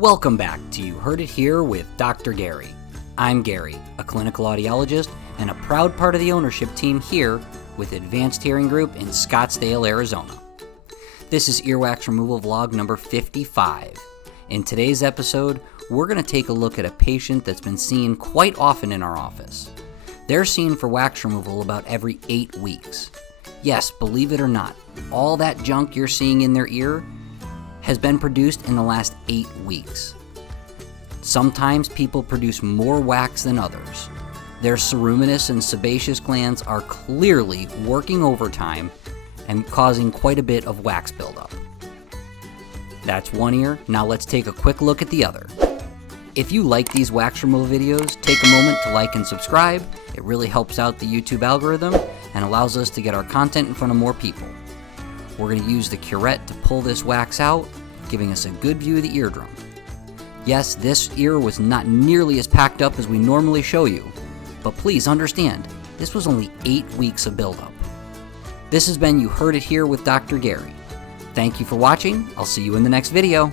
Welcome back to You Heard It Here with Dr. Gary. I'm Gary, a clinical audiologist and a proud part of the ownership team here with Advanced Hearing Group in Scottsdale, Arizona. This is Earwax Removal Vlog number 55. In today's episode, we're going to take a look at a patient that's been seen quite often in our office. They're seen for wax removal about every 8 weeks. Yes, believe it or not, all that junk you're seeing in their ear has been produced in the last 8 weeks. Sometimes people produce more wax than others. Their ceruminous and sebaceous glands are clearly working overtime and causing quite a bit of wax buildup. That's one ear. Now let's take a quick look at the other. If you like these wax removal videos, take a moment to like and subscribe. It really helps out the YouTube algorithm and allows us to get our content in front of more people. We're going to use the curette to pull this wax out, giving us a good view of the eardrum. Yes, this ear was not nearly as packed up as we normally show you, but please understand, this was only 8 weeks of buildup. This has been You Heard It Here with Dr. Gary. Thank you for watching. I'll see you in the next video.